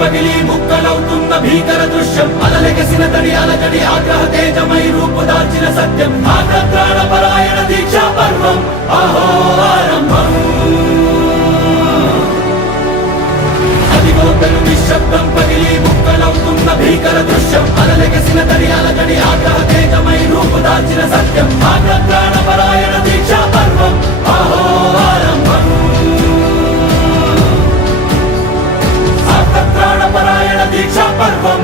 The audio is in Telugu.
పగిలి ముక్కలవుతున్న భీకర దృశ్యం అలలెగసిన తడి అలజడి ఆగ్రహ తేజమై రూపుదాల్చిన సత్యం ఆగ్రత్రాణ పరాయణ దీక్షా పర్వం అహో ఆరంభం అదిగో పెను నిశ్శబ్దం పగిలి ముక్కలవుతున్న భీకర దృశ్యం అలలెగసిన తడి అలజడి ఆగ్రహ తేజమై రూపుదాల్చిన సత్యం ఆగ్రత్రాణ పరాయణ దీక్షా పర్వం అహో ఆరంభం ఆగ్రత్రాణ పరాయణ దీక్షా పర్వం